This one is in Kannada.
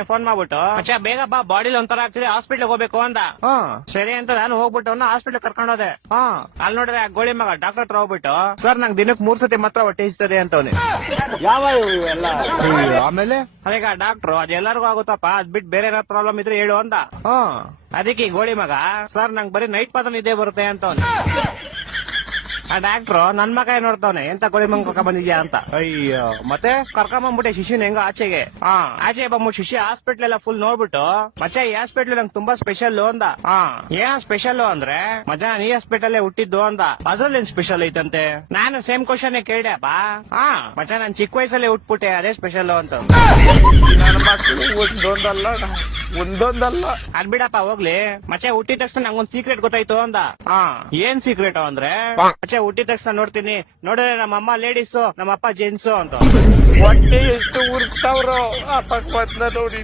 ಫೋನ್ ಮಾಡ್ಬಿಟ್ಟು ಮಚ್ಚ ಬೇಗ ಬಾ ಬಾಡಿಲಿ ಒಂಥರ ಆಗ್ತಿದೆ ಹಾಸ್ಪಿಟ್ಲ್ ಹೋಗ್ಬೇಕು ಅಂತ ಸರಿ ಅಂತ ನಾನು ಹೋಗ್ಬಿಟ್ಟು ಅವ್ನ ಹಾಸ್ಪಿಟ್ಲ್ ಕರ್ಕೊಂಡು ಹೋದೆ ಅಲ್ಲಿ ನೋಡ್ರೆ ಆ ಗೋಳಿ ಮಗ ಡಾಕ್ಟರ್ ಹತ್ರ ಹೋಗ್ಬಿಟ್ಟು ಸರ್ ನಂಗೆ ದಿನಕ್ಕೆ 3 ಸತಿ ಮಾತ್ರ ಹೊಟ್ಟೆ ಇಸ್ತದೆ ಅಂತವನೆ ಯಾವ ಇವೆಲ್ಲ ಆಮೇಲೆ ಅದೀಗ ಡಾಕ್ಟ್ರು ಅದೆಲ್ಲರಿಗೂ ಆಗುತ್ತಪ್ಪ ಅದ್ ಬಿಟ್ಟು ಬೇರೆ ಏನಾದ್ರು ಪ್ರಾಬ್ಲಮ್ ಇದ್ರೆ ಹೇಳು ಅಂತ ಅದಕ್ಕೆ ಈ ಗೋಳಿ ಮಗ ಸರ್ ನಂಗೆ ಬರೀ ನೈಟ್ ಮಾತ್ರ ನಿದ್ದೆ ಬರುತ್ತೆ ಅಂತವನೆ ಆ ಡಾಕ್ಟ್ರು ನನ್ ಮಗ ನೋಡ್ತಾವನೆ ಎಂತ ಗೋಳಿ ಮಂಗ್ ಕರ್ಕೊಂಡ್ ಬಂದಿದ್ಯಾ ಅಂತ ಅಯ್ಯೋ ಮತ್ತೆ ಕರ್ಕೊಂಬಂದ್ಬಿಟ್ಟೆ ಶಿಶುನ ಹೆಂಗ ಆಚೆಗೆ ಆಚೆ ಬಂದ್ಬಿಟ್ಟು ಶಿಶು ಹಾಸ್ಪಿಟ್ಲ್ ಎಲ್ಲ ಫುಲ್ ನೋಡ್ಬಿಟ್ಟು ಮಚ್ಚ ಈ ಹಾಸ್ಪಿಟ್ಲ್ ನಂಗೆ ತುಂಬಾ ಸ್ಪೆಷಲ್ ಅಂದ ಏನ್ ಸ್ಪೆಷಲ್ ಅಂದ್ರೆ ಮಜಾ ಈ ಹಾಸ್ಪಿಟಲ್ ಹುಟ್ಟಿದ್ದು ಅಂದ ಅದ್ರಲ್ಲೇನ್ ಸ್ಪೆಷಲ್ ಐತಂತೆ ನಾನು ಸೇಮ್ ಕ್ವಶನ್ ಕೇಳ್ದೆಪ್ಪ ಮಚ್ಚ ನಾನ್ ಚಿಕ್ಕ ವಯಸ್ಸಲ್ಲೇ ಹುಟ್ಬಿಟ್ಟೆ ಅದೇ ಸ್ಪೆಷಲ್ ಅಂತ ನನ್ನ ಮಕ್ಕಳು ಒಂದೊಂದಲ್ಲ ಅದ್ ಬಿಡಪ್ಪ ಹೋಗ್ಲಿ ಮಚ್ಚ ಹುಟ್ಟಿದ ತಕ್ಷಣ ನಂಗೊಂದ್ ಸೀಕ್ರೆಟ್ ಗೊತ್ತಾಯ್ತು ಅಂದ ಏನ್ ಸೀಕ್ರೆಟ್ ಅಂದ್ರೆ ಮಚ್ಚ ಹುಟ್ಟಿದ ತಕ್ಷಣ ನೋಡ್ತೀನಿ ನೋಡಿದ್ರೆ ನಮ್ಮಮ್ಮ ಲೇಡೀಸು ನಮ್ಮಪ್ಪ ಜೆಂಟ್ಸು ಅಂತ ಹೊಟ್ಟೆ ಎಷ್ಟು ಉರ್ಸ್ತಾವ್ರೋ ಆ ಪಕ್ಕ ನೋಡಿ